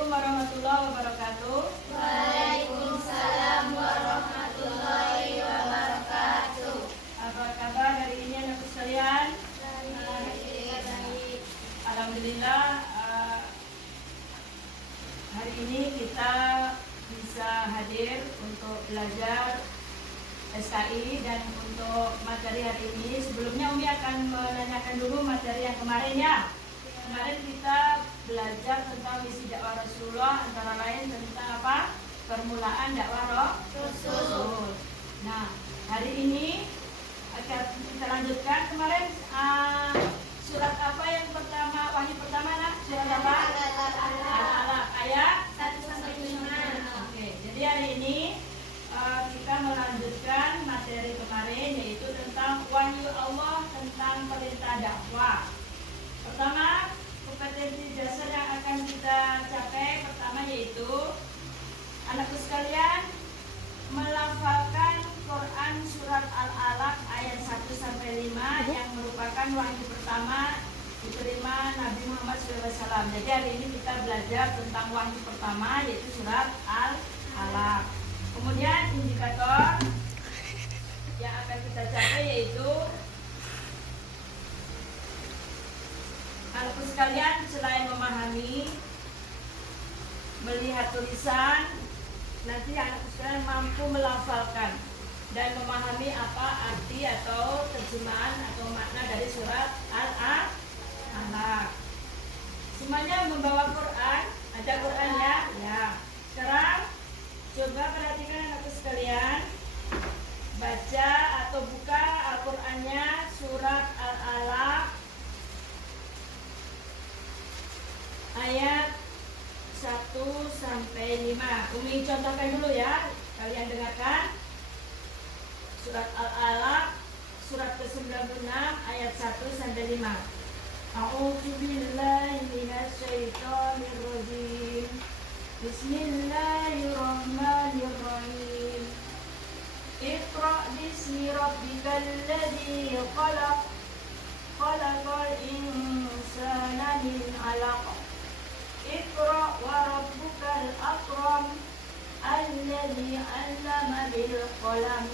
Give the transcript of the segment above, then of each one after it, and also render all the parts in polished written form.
Assalamualaikum warahmatullahi wabarakatuh. Waalaikumsalam warahmatullahi wabarakatuh. Apa kabar hari ini anak sekalian? Alhamdulillah, hari ini kita bisa hadir untuk belajar SKI dan untuk materi hari ini. Sebelumnya Umi akan menanyakan dulu materi yang kemarin ya. Kemarin kita belajar tentang misi dakwah Rasulullah, antara lain tentang apa? Permulaan dakwah Rasul. Nah, hari ini akan kita lanjutkan. Kemarin surat apa yang pertama, wahyu pertama lah? Surat apa? Al-Alaq ayat 1-5. Oke, jadi hari ini kita melanjutkan materi kemarin, yaitu tentang wahyu Allah tentang perintah dakwah. Pertama, kompetensi dasar yang akan kita capai pertama yaitu anakku sekalian melafalkan Quran surat Al-Alaq ayat 1-5 yang merupakan wahyu pertama diterima Nabi Muhammad SAW. Jadi hari ini kita belajar tentang wahyu pertama yaitu surat Al-Alaq. Kemudian indikator yang akan kita capai yaitu anakku sekalian selain memahami, melihat tulisan, nanti anakku sekalian mampu melafalkan dan memahami apa arti atau terjemahan atau makna dari surat Al-Alaq. Semuanya membawa Quran, ada Qurannya ya. Sekarang coba perhatikan anakku sekalian, baca atau buka Al-Qurannya surat Al-Alaq ayat 1-5. Umi contohkan dulu ya, kalian dengarkan. Surat Al-Alaq surat ke-96 ayat 1-5. A'udzu billahi minasyaitonir rajim. Bismillahirrahmanirrahim. Iqra bismi rabbikal ladzi khalaq. Khalaqal insana min 'alaq. Iqra wa rabbukal akram. Alladzi 'allama bil qalam.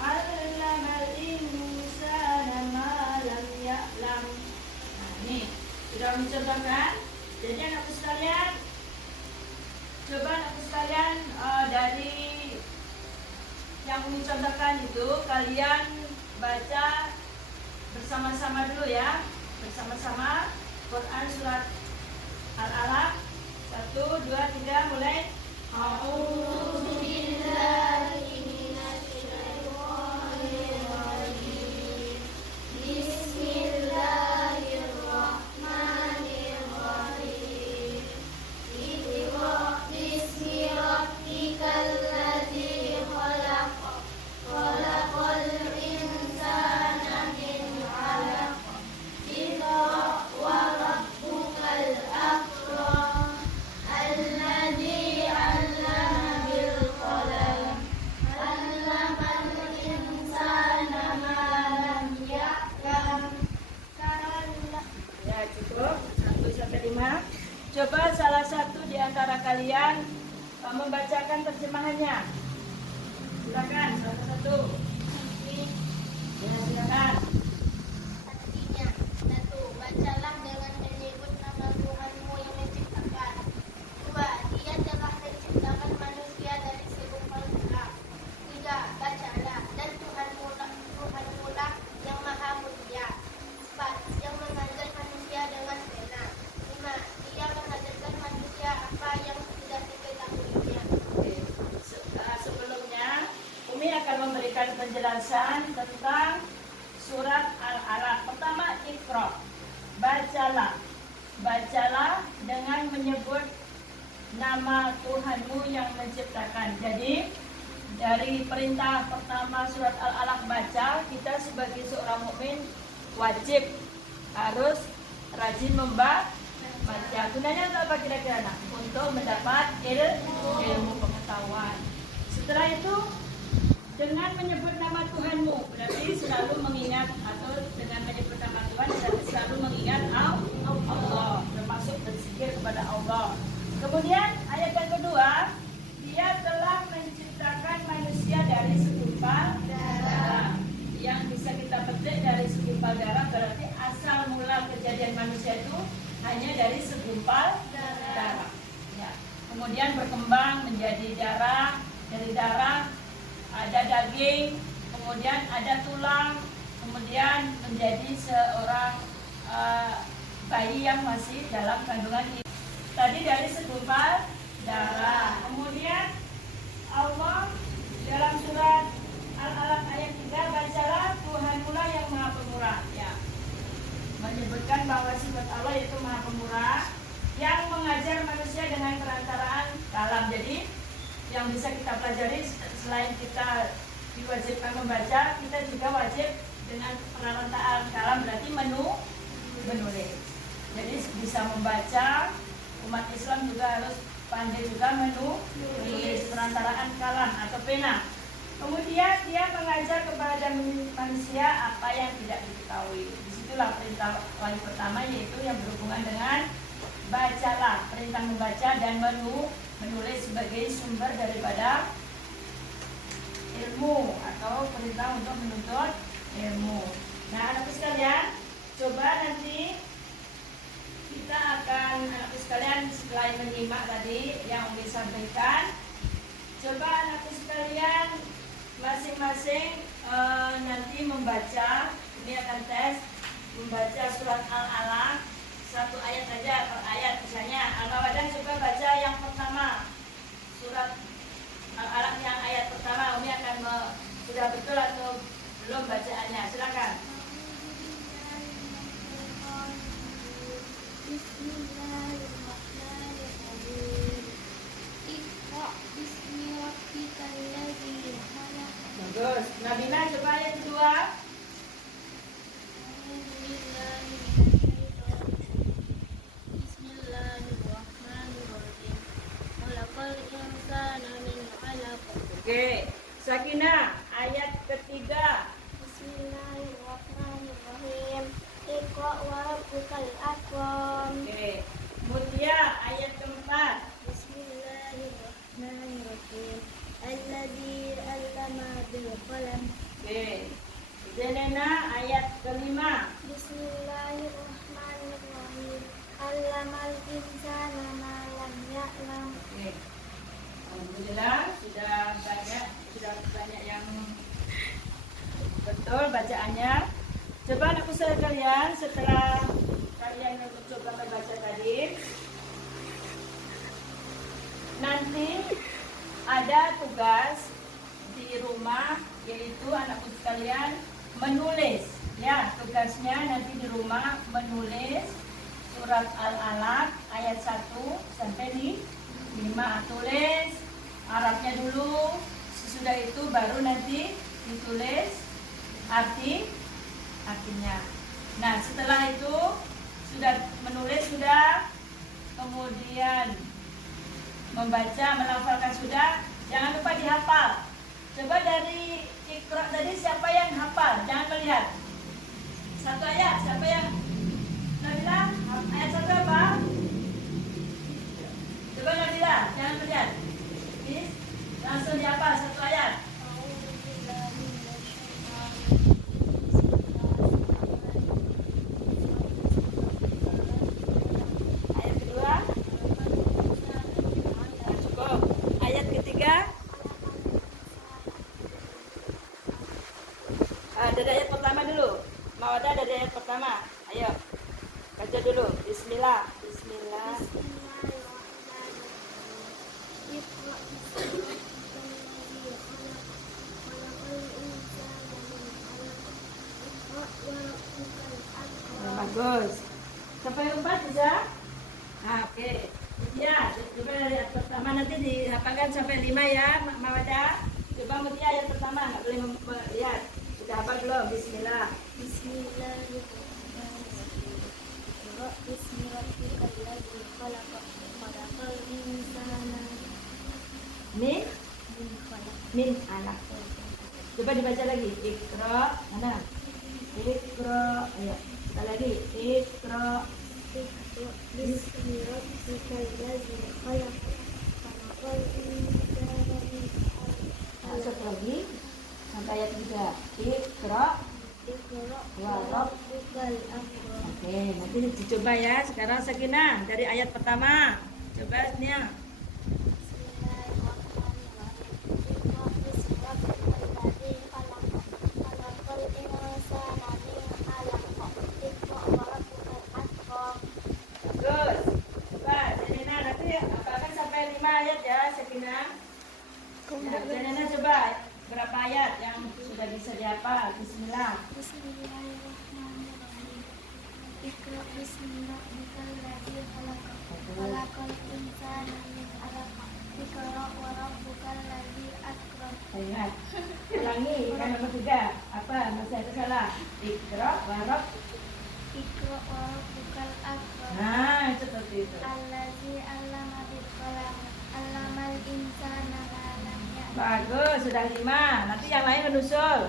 'Allamal insana ma lam ya'lam. Nah, ini sudah mencontohkan. Jadi anakku sekalian, coba anakku sekalian dari yang mencontohkan itu kalian baca bersama-sama dulu ya. Bersama-sama Quran surat Al-Alaq 1, 2, 3 mulai. A'udzu billahi minasyaitonir rajim. Bismillahirrahmanirrahim. Iqra bismi rabbikal ladzi khalaq. Khalaqal insana min 'alaq. Iqra wa rabbukal akram. Alladzi 'allama bil qalam. 'Allamal insana ma lam ya'lam. Ya, cukup 1-5. Coba salah satu di antara kalian membacakan terjemahannya. Silakan, salah satu. Ya, silakan. Artinya, satu, bacalah dengan menyebut nama Tuhanmu yang menciptakan. Dua, Dia telah menciptakan manusia dari segumpal darah. Tiga, bacalah dan Tuhanmu lah yang maha mulia. Empat, yang mengajar manusia dengan pena. Lima, Dia mengajarkan manusia apa yang tidak diketahuinya. Oke. Sebelumnya Umi akan memberikan penjelasan tentang surat Al-Alaq. Pertama, Iqra. Bacalah. Bacalah dengan menyebut nama Tuhanmu yang menciptakan. Jadi dari perintah pertama surat Al-Alaq baca, kita sebagai seorang mukmin wajib harus rajin membaca. Gunanya untuk apa kira-kira? Untuk mendapat ilmu pengetahuan. Setelah itu dengan menyebut nama Tuhanmu, berarti selalu mengingat, atau dengan menyebut nama Tuhan berarti selalu mengingat Allah, termasuk berzikir kepada Allah. Kemudian ayat yang kedua, Dia telah menciptakan manusia dari segumpal darah. Yang bisa kita petik dari segumpal darah berarti asal mula kejadian manusia itu hanya dari segumpal darah. Ya. Kemudian berkembang menjadi darah, dari darah ada daging, kemudian ada tulang, kemudian menjadi seorang bayi yang masih dalam kandungan ibu. Tadi dari segumpal darah. Kemudian Allah dalam surat Al-Alaq ayat 3, bacalah Tuhanmulah yang Maha Pemurah. Ya. Menyebutkan bahwa sifat Allah itu Maha Pemurah yang mengajar manusia dengan perantaraan kalam. Jadi yang bisa kita pelajari selain kita diwajibkan membaca, kita juga wajib dengan perantaraan kalam, berarti menulis. Jadi bisa membaca, umat Islam juga harus pandai juga menulis perantaraan kalam atau pena. Kemudian Dia mengajar kepada manusia apa yang tidak diketahui. Disitulah perintah wahyu pertama, yaitu yang berhubungan dengan bacalah, perintah membaca dan menulis sebagai sumber daripada ilmu atau perintah untuk menuntut ilmu. Nah, anakku sekalian, coba nanti kita akan, anakku sekalian, setelah menyimak tadi yang Umi sampaikan, coba anakku sekalian masing-masing nanti membaca. Ini akan tes membaca surat Al-Alaq satu ayat saja per ayat. Misalnya Al-Mawadah, coba baca yang pertama, surat Al-Alaq yang ayat pertama. Umi akan sudah betul atau belum bacaannya, silakan. Bismillahirrahmanirrahim. Iqra bismi rabbikal ladzi khalaq. Bagus. Nabila, coba ayat kedua. Bismillahirrahmanirrahim. Khalaqal insana min 'alaq. Oke. Sakinah, ayat ketiga. Bismillahirrahmanirrahim. Iqra wa rabbukal akram. Oke. Mutia, ayat keempat. Bismillahirrahmanirrahim. Alladzi 'allama bil qalam. Oke. Zelena, ayat kelima. Bismillahirrahmanirrahim. Allamal insana ma lam ya'lam. Oke. Alhamdulillah sudah banyak yang betul bacaannya. Coba anakku sekalian, setelah kalian mencoba membaca tadi, nanti ada tugas di rumah, yaitu anakku sekalian menulis. Ya, tugasnya nanti di rumah menulis surat Al-Alaq ayat 1 sampai 5. Tulis Arabnya dulu, sesudah itu baru nanti ditulis artinya. Nah, setelah itu sudah menulis, sudah, kemudian membaca, melafalkan sudah, jangan lupa dihafal. Coba dari Iqra tadi siapa yang hafal? Jangan melihat. Satu ayat, siapa yang Nabila? Ayat satu apa? Coba Nabila, jangan melihat. Langsung dihafal satu ayat. Ayat kedua. Nah, cukup. Ayat ketiga. Dari ayat pertama dulu. Mawadah dari ayat pertama. Ayo. Baca dulu. Bismillah. Bismillah. Bagus. Sampai 4 bisa? Nah, oke. Ya, coba dari ayat pertama nanti dihafalkan sampai 5 ya, Mawadah. Coba Mutia ayat pertama, nggak boleh melihat. Sudah hafal belum? Bismillah. Bismillahirrahmanirrahim. Bismillahirrahmanirrahim. Khalaqal insana Min anak. Coba dibaca lagi. Iqra, mana? Iqra, ayo. Sekali lagi. Iqra Bismi rabbikal ladzi khalaq. Khalaqal insana min 'alaq. Satu lagi sampai ayat 3. Iqra Iqra wa rabbukal akram. Oke, nanti dicoba ya. Sekarang Sakinah dari ayat pertama. Coba Nia. Bagus. Coba Janina nanti hafalkan sampai 5 ayat ya Sakinah. Ya, Janina coba berapa ayat yang sudah bisa dihafal? Bismillah. Bismillahirrahmanirrahim. Iqra bismi rabbikal ladzi khalaq. Khalaqal insana min 'alaq. Iqra wa rabbukal ladzi akram. Ingat. Ulangi kan nomor 3. Apa? Masih ada salah. Iqra wa rabb. Iqra wa rabbukal akram. Nah, seperti itu. Allazi 'allama bil qalam. 'Allamal insana ma lam ya'lam. Bagus, sudah 5. Nanti yang lain menyusul.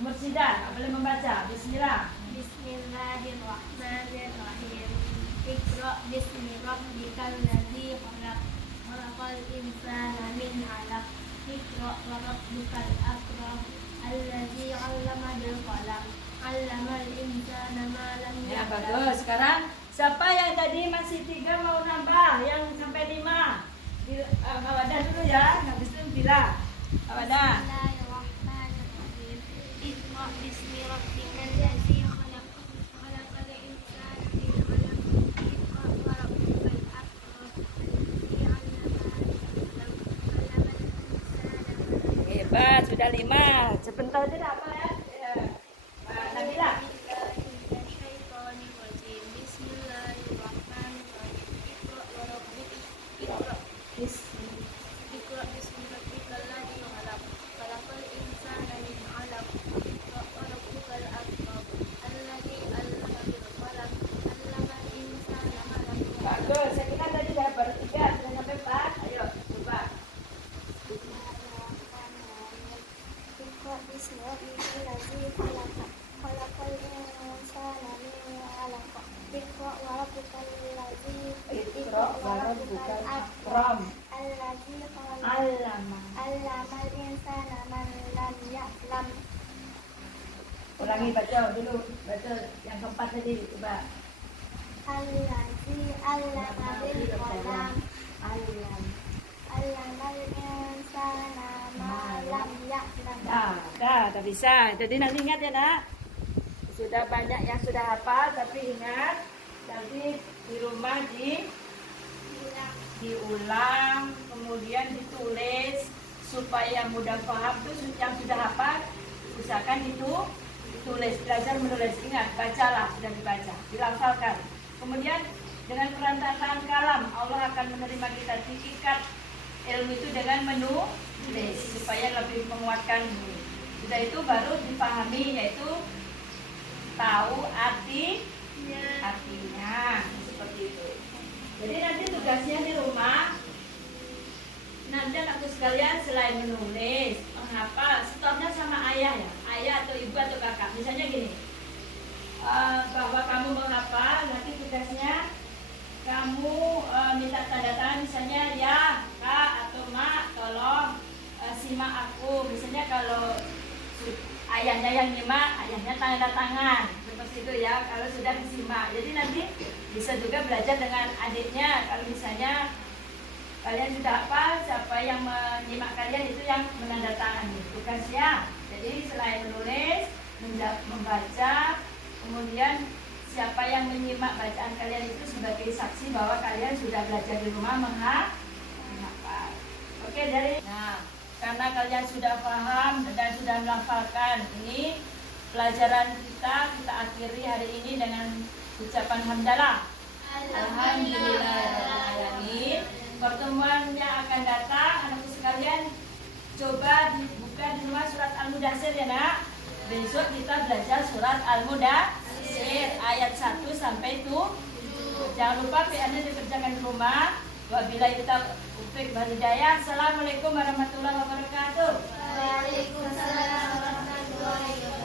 Mursidah, nggak boleh membaca. Bismillah. Bismillahirrahmanirrahim. Iqra bismi rabbikal ladzi khalaq. Khalaqal insana min 'alaq. Iqra wa rabbukal akram. Allazi 'allama bil qalam. 'Allamal insana ma lam Ya, ya'lam. bagus. Sekarang siapa yang tadi masih 3 mau nambah? Yang sampai 5. Mawadah dulu ya. Habis itu bila. Mawadah. Bismillahirrahmanirrahim. Iqra bismi rabbikal ladzi khalaq. Khalaqal insana min 'alaq. Iqra wa rabbukal akram. Allazi 'allama bil qalam. 'Allamal insana ma lam ya'lam. Hebat, sudah 5. Sebentar aja dah apa ya? Nabila. Bagus, saya kira tadi dah baru 3, sudah sampai 4. Ayo, coba. Iqra wa rabbukal akram. Allama. Allamal insana man lam ya'lam. Ulangi baca dulu, baca yang keempat tadi, coba. Allazi 'allama bil qalam. Allamal insana ma lam ya'lam. Dah bisa. Jadi nanti ingat ya nak. Sudah banyak yang sudah hafal, tapi ingat nanti di rumah diulang, kemudian ditulis supaya mudah paham. Itu yang sudah hafal, usahakan itu ditulis, belajar menulis. Ingat, bacalah, sudah dibaca, dilafalkan. Kemudian dengan perantaraan kalam, Allah akan menerima kita, diikat ilmu itu dengan menulis supaya lebih menguatkan diri. Sudah itu baru dipahami, yaitu tahu artinya seperti itu. Jadi nanti tugasnya di rumah, nanti anakku sekalian selain menulis, menghafal, setornya sama ayah ya, ayah atau ibu atau kakak. Misalnya gini, bahwa kamu menghafal, nanti tugasnya kamu minta tanda tangan, misalnya ya kak atau mak tolong simak aku. Misalnya kalau ayahnya yang nyimak, ayahnya tanda tangan seperti itu ya, kalau sudah disimak. Jadi nanti bisa juga belajar dengan adiknya. Kalau misalnya kalian sudah hafal, siapa yang menyimak kalian itu yang menandatangani tugasnya. Jadi selain menulis, membaca, kemudian siapa yang menyimak bacaan kalian itu sebagai saksi bahwa kalian sudah belajar di rumah menghafal. Oke, karena kalian sudah paham dan sudah melafalkan, ini pelajaran kita akhiri hari ini dengan ucapan hamdalah. Alhamdulillahirrahmanirrahim. Pertemuan yang akan datang, anakku sekalian, coba dibuka di rumah surat Al-Mudaththir ya nak. Besok kita belajar surat Al-Mudaththir ayat 1 sampai 7. Jangan lupa PR-nya dikerjakan di rumah. Wabillahi taufiq wal hidayah. Assalamualaikum warahmatullahi wabarakatuh. Waalaikumsalam warahmatullahi wabarakatuh.